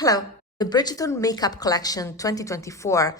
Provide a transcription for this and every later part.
Hello, the Bridgerton Makeup Collection 2024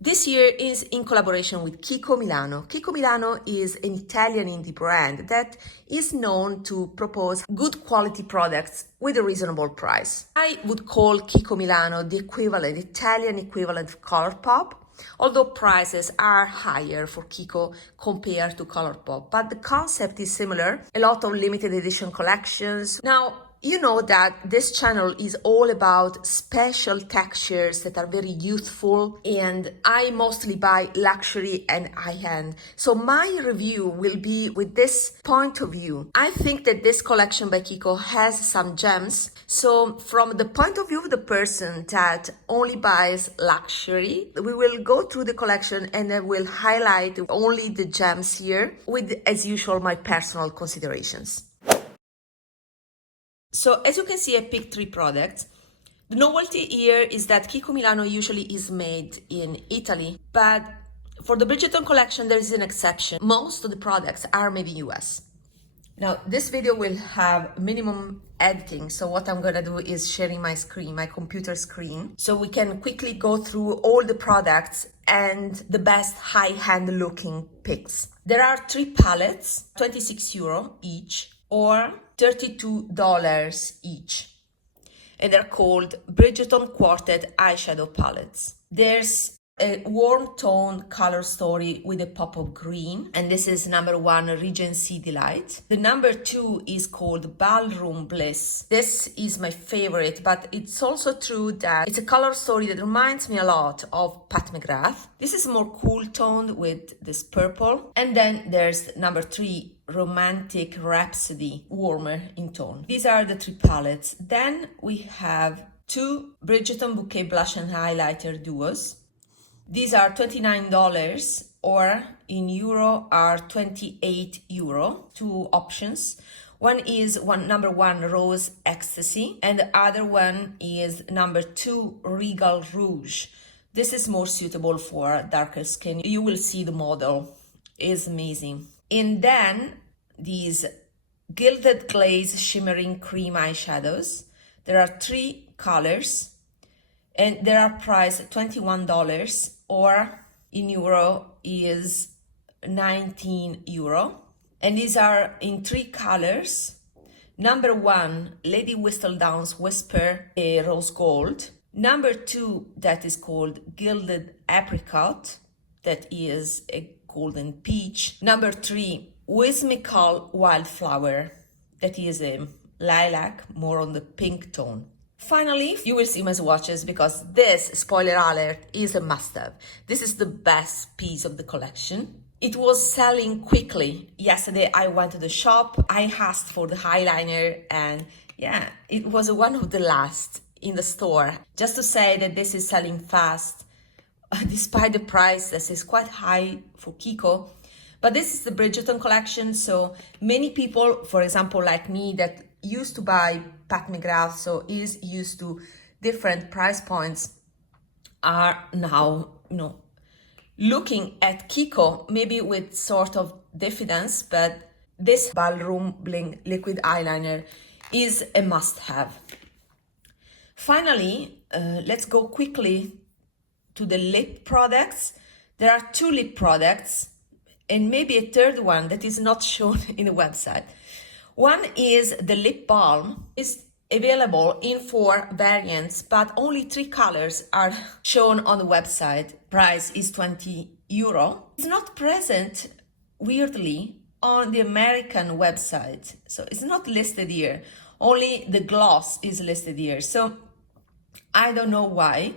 this year is in collaboration with Kiko Milano. Kiko Milano is an Italian indie brand that is known to propose good quality products with a reasonable price. I would call Kiko Milano the Italian equivalent of Colourpop, although prices are higher for Kiko compared to Colourpop, but the concept is similar. A lot of limited edition collections. Now, you know that this channel is all about special textures that are very youthful, and I mostly buy luxury and high-end. So my review will be with this point of view. I think that this collection by Kiko has some gems. So from the point of view of the person that only buys luxury, we will go through the collection and I will highlight only the gems here with, as usual, my personal considerations. So as you can see, I picked 3 products. The novelty here is that Kiko Milano usually is made in Italy, but for the Bridgerton collection, there is an exception. Most of the products are made in US. Now, this video will have minimum editing, so what I'm gonna do is sharing my screen, my computer screen, so we can quickly go through all the products and the best high-end looking picks. There are 3 palettes, €26 each, or $32 each, and they're called Bridgerton Quartet Eyeshadow Palettes. There's a warm tone color story with a pop of green, and this is number 1, Regency Delight. The number 2 is called Ballroom Bliss. This is my favorite, but it's also true that it's a color story that reminds me a lot of Pat McGrath. This is more cool toned with this purple. And then there's number 3, Romantic Rhapsody, warmer in tone. These are the 3 palettes. Then we have 2 Bridgerton Bouquet Blush and Highlighter Duos. These are $29, or in euro are €28. 2 options. One is number 1 Rose Ecstasy, and the other one is number 2 Regal Rouge. This is more suitable for darker skin. You will see the model is amazing. And then these Gilded Glaze Shimmering Cream Eyeshadows. There are 3 colors, and they are priced $21, or in euro is €19. And these are in 3 colors. Number 1, Lady Whistledown's Whisper, a Rose Gold. Number 2, that is called Gilded Apricot, that is a golden peach. Number 3, Whimsical Wildflower, that is a lilac, more on the pink tone. Finally, you will see my swatches, because this, spoiler alert, is a must-have. This is the best piece of the collection. It was selling quickly. Yesterday I went to the shop, I asked for the eyeliner, and yeah, it was one of the last in the store. Just to say that this is selling fast, despite the price that is quite high for Kiko. But this is the Bridgerton collection, so many people, for example, like me, that used to buy Pat McGrath, so is used to different price points, are now, looking at Kiko, maybe with sort of diffidence, but this Ballroom Bling liquid eyeliner is a must-have. Finally, let's go quickly to the lip products. There are 2 lip products, and maybe a third one that is not shown in the website. One is the lip balm. It's available in 4 variants, but only 3 colors are shown on the website. Price is €20. It's not present, weirdly, on the American website, so it's not listed here. Only the gloss is listed here, so I don't know why.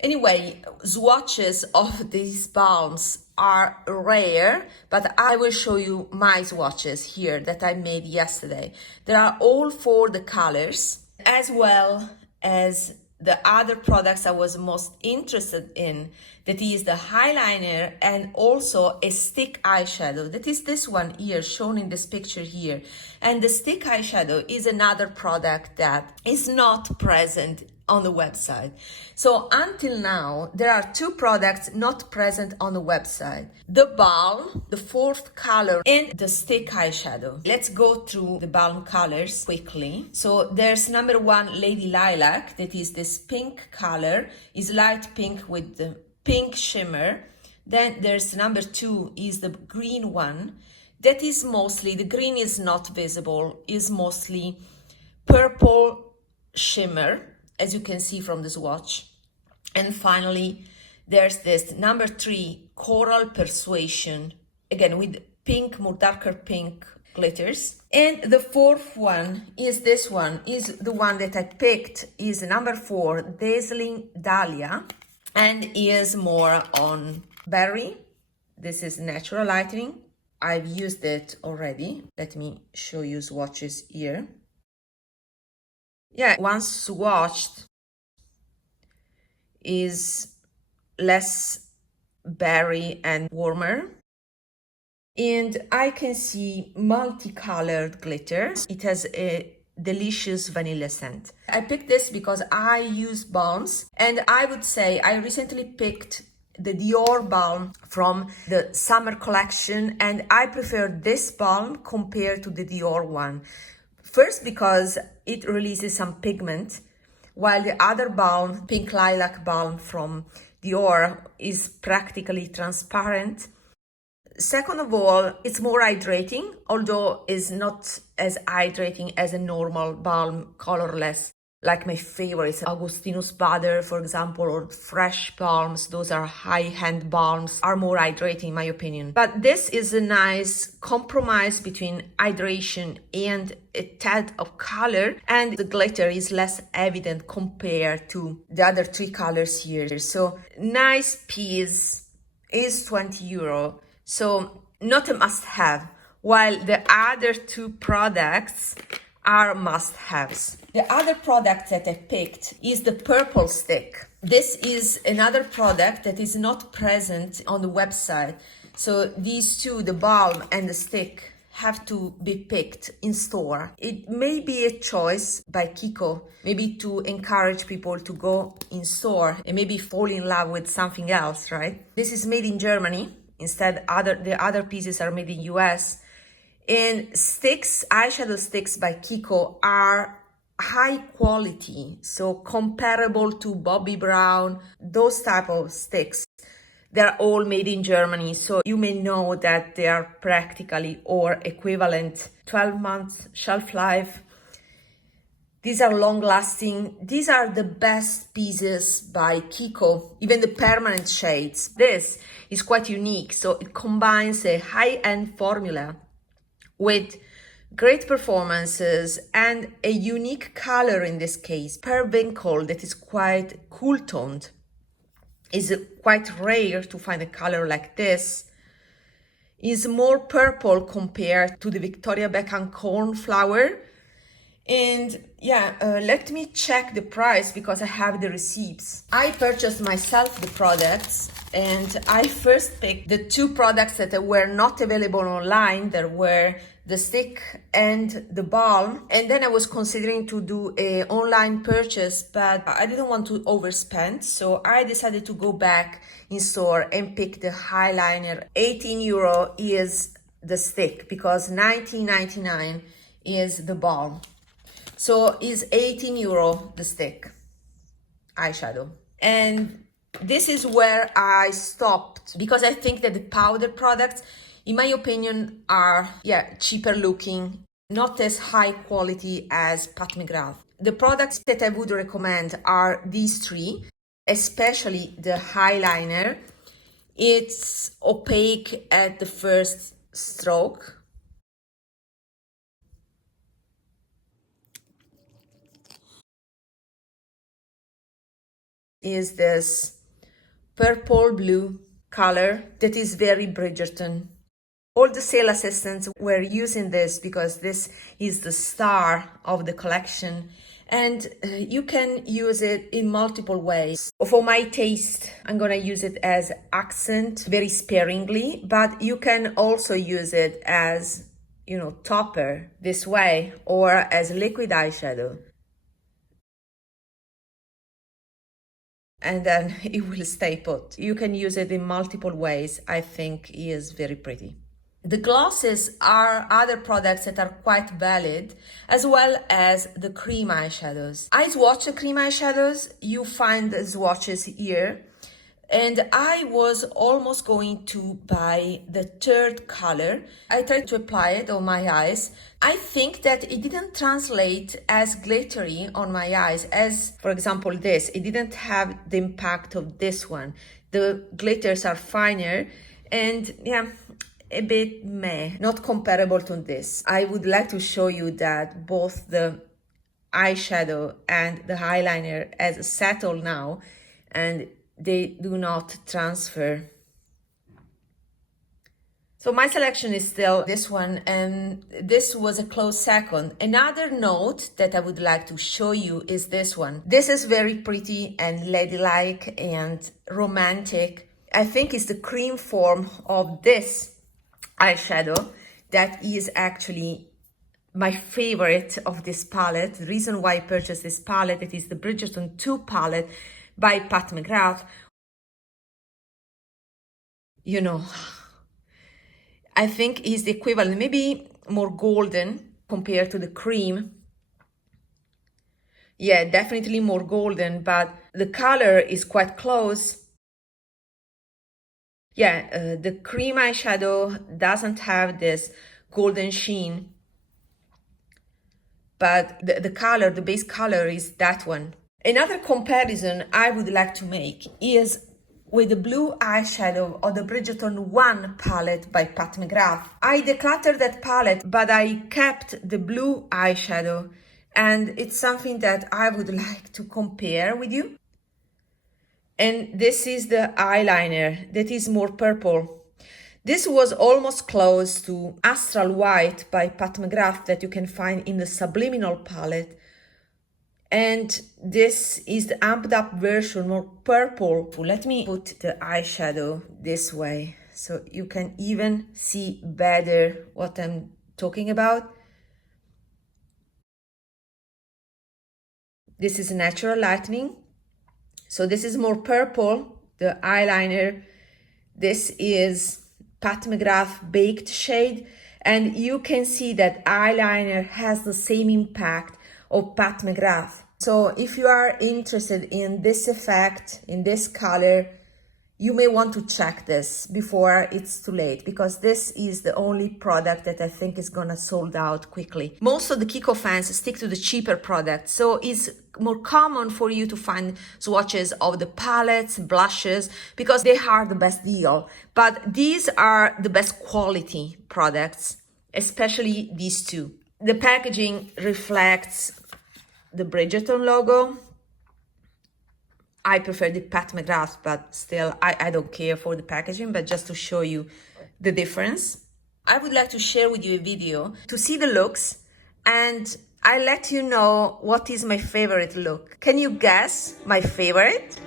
Anyway, swatches of these balms are rare, but I will show you my swatches here that I made yesterday. There are all 4 the colors, as well as the other products I was most interested in, that is the eyeliner and also a stick eyeshadow. That is this one here, shown in this picture here. And the stick eyeshadow is another product that is not present on the website. So until now, there are two products not present on the website. The Balm, the fourth color, and the stick eyeshadow. Let's go through the Balm colors quickly. So there's number one, Lady Lilac, that is this pink color, is light pink with the pink shimmer. Then there's number two, is the green one. That is mostly, the green is not visible, is mostly purple shimmer, as you can see from the swatch. And finally, there's this number three, Coral Persuasion, again with pink, more darker pink glitters. And the fourth one is this one, is the one that I picked, is number four, Dazzling Dahlia, and is more on berry. This is natural lightening. I've used it already. Let me show you swatches here. Yeah, once swatched is less berry and warmer. And I can see multicolored glitters. It has a delicious vanilla scent. I picked this because I use balms, and I would say I recently picked the Dior balm from the summer collection, and I prefer this balm compared to the Dior one. First, because it releases some pigment, while the other balm, Pink Lilac balm from Dior, is practically transparent. Second of all, it's more hydrating, although it's not as hydrating as a normal balm, colorless, like my favorites, Agostinus Butter, for example, or Fresh balms. Those are high-end balms, are more hydrating in my opinion. But this is a nice compromise between hydration and a tad of color, and the glitter is less evident compared to the other three colors here. So nice piece, is 20 euro. So not a must-have, while the other two products are must-haves. The other product that I picked is the purple stick. This is another product that is not present on the website. So these two, the balm and the stick, have to be picked in store. It may be a choice by Kiko, maybe to encourage people to go in store and maybe fall in love with something else, right? This is made in Germany. Instead, the other pieces are made in US. And sticks, eyeshadow sticks by Kiko are high quality, so comparable to Bobbi Brown, those type of sticks. They're all made in Germany, so you may know that they are practically or equivalent 12 months shelf life. These are long lasting. These are the best pieces by Kiko, even the permanent shades. This is quite unique, so it combines a high-end formula with great performances and a unique color in this case, periwinkle, that is quite cool toned. Is quite rare to find a color like this. Is more purple compared to the Victoria Beckham cornflower. And yeah, let me check the price because I have the receipts. I purchased myself the products, and I first picked the two products that were not available online. There were the stick and the balm, and then I was considering to do a online purchase, but I didn't want to overspend, so I decided to go back in store and pick the eyeliner. 18 euro is the stick because 19.99 is the balm. So is 18 euro the stick eyeshadow. And this is where I stopped because I think that the powder products, in my opinion, are cheaper looking, not as high quality as Pat McGrath. The products that I would recommend are these three, especially the eyeliner. It's opaque at the first stroke. Is this purple blue color that is very Bridgerton. All the sale assistants were using this because this is the star of the collection, and you can use it in multiple ways. For my taste, I'm gonna use it as accent very sparingly, but you can also use it as, you know, topper this way or as liquid eyeshadow. and then it will stay put. You can use it in multiple ways. I think it is very pretty. The glosses are other products that are quite valid, as well as the cream eyeshadows. I swatch the cream eyeshadows. You find the swatches here. And I was almost going to buy the third color. I tried to apply it on my eyes. I think that it didn't translate as glittery on my eyes as, for example, this. It didn't have the impact of this one. The glitters are finer and yeah, a bit meh, not comparable to this. I would like to show you that both the eyeshadow and the eyeliner has settled now and they do not transfer. So my selection is still this one, and this was a close second. Another note that I would like to show you is this one. This is very pretty and ladylike and romantic. I think it's the cream form of this eyeshadow that is actually my favorite of this palette. The reason why I purchased this palette, it is the Bridgerton 2 palette by Pat McGrath. You know, I think is the equivalent, maybe more golden compared to the cream. Yeah, definitely more golden, but the color is quite close. Yeah, the cream eyeshadow doesn't have this golden sheen, but the color, the base color is that one. Another comparison I would like to make is with the blue eyeshadow of the Bridgerton 1 palette by Pat McGrath. I decluttered that palette, but I kept the blue eyeshadow, and it's something that I would like to compare with you. And this is the eyeliner that is more purple. This was almost close to Astral White by Pat McGrath that you can find in the Subliminal palette. And this is the amped up version, more purple. Let me put the eyeshadow this way so you can even see better what I'm talking about. This is natural lightning. So this is more purple, the eyeliner. This is Pat McGrath Baked shade. And you can see that eyeliner has the same impact of Pat McGrath. So if you are interested in this effect, in this color, you may want to check this before it's too late, because this is the only product that I think is gonna sold out quickly. Most of the Kiko fans stick to the cheaper products, so it's more common for you to find swatches of the palettes, blushes, because they are the best deal. But these are the best quality products, especially these two. The packaging reflects the Bridgerton logo. I prefer the Pat McGrath, but still, I don't care for the packaging, but just to show you the difference. I would like to share with you a video to see the looks, and I let you know what is my favorite look. Can you guess my favorite?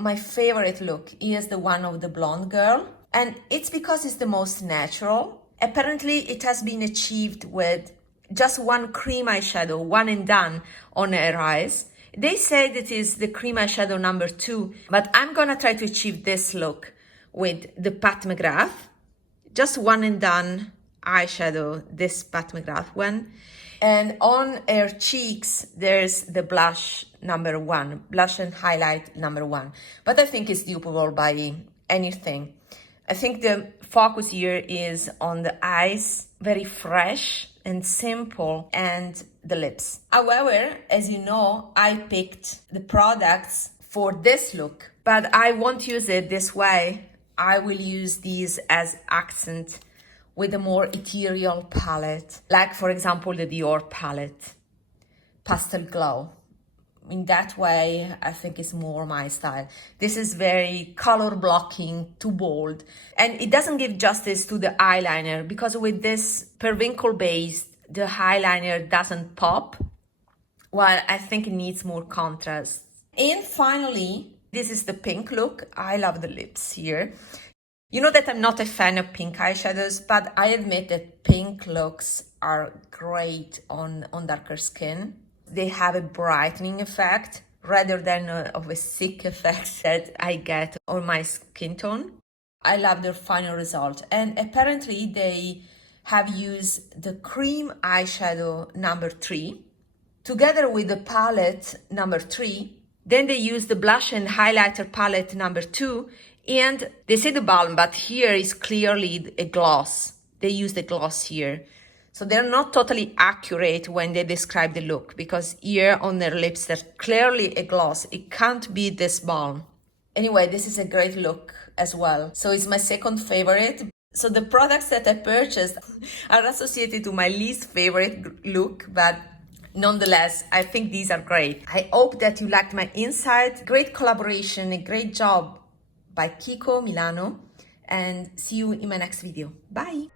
My favorite look is the one of the blonde girl, and it's because it's the most natural. Apparently it has been achieved with just one cream eyeshadow, one and done on her eyes. They said it is the cream eyeshadow number 2, but I'm gonna try to achieve this look with the Pat McGrath, just one and done eyeshadow, this Pat McGrath one. And on her cheeks, there's the blush number 1, blush and highlight number 1. But I think it's dupeable by anything. I think the focus here is on the eyes, very fresh and simple, and the lips. However, as you know, I picked the products for this look, but I won't use it this way. I will use these as accent with a more ethereal palette, like for example the Dior palette, Pastel Glow. in that way, I think it's more my style. This is very color blocking, too bold. And it doesn't give justice to the eyeliner because with this periwinkle base, the eyeliner doesn't pop. While I think it needs more contrast. And finally, this is the pink look. I love the lips here. You know that I'm not a fan of pink eyeshadows, but I admit that pink looks are great on darker skin. They have a brightening effect rather than of a sick effect that I get on my skin tone. I love their final result. And apparently they have used the cream eyeshadow number 3 together with the palette number 3. Then they use the blush and highlighter palette number 2. And they say the balm, but here is clearly a gloss. They use the gloss here. So they're not totally accurate when they describe the look because here on their lips, there's clearly a gloss. It can't be this balm. Anyway, this is a great look as well. So it's my second favorite. So the products that I purchased are associated to my least favorite look, but nonetheless, I think these are great. I hope that you liked my insight. Great collaboration, a great job by Kiko Milano, and see you in my next video. Bye!